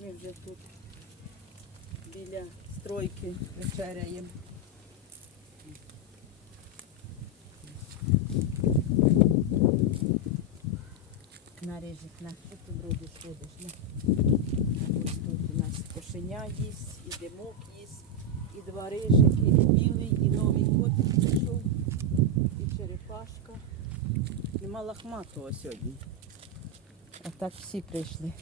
Ми вже тут біля стройки вечеряємо. Наріжик на що тут робиш, ходиш, на. Ось тут у нас кошеня їсть, і димок їсть, і два рижики, і білий, і новий кот прийшов, і черепашка. Нема лахматого сьогодні. А так всі прийшли.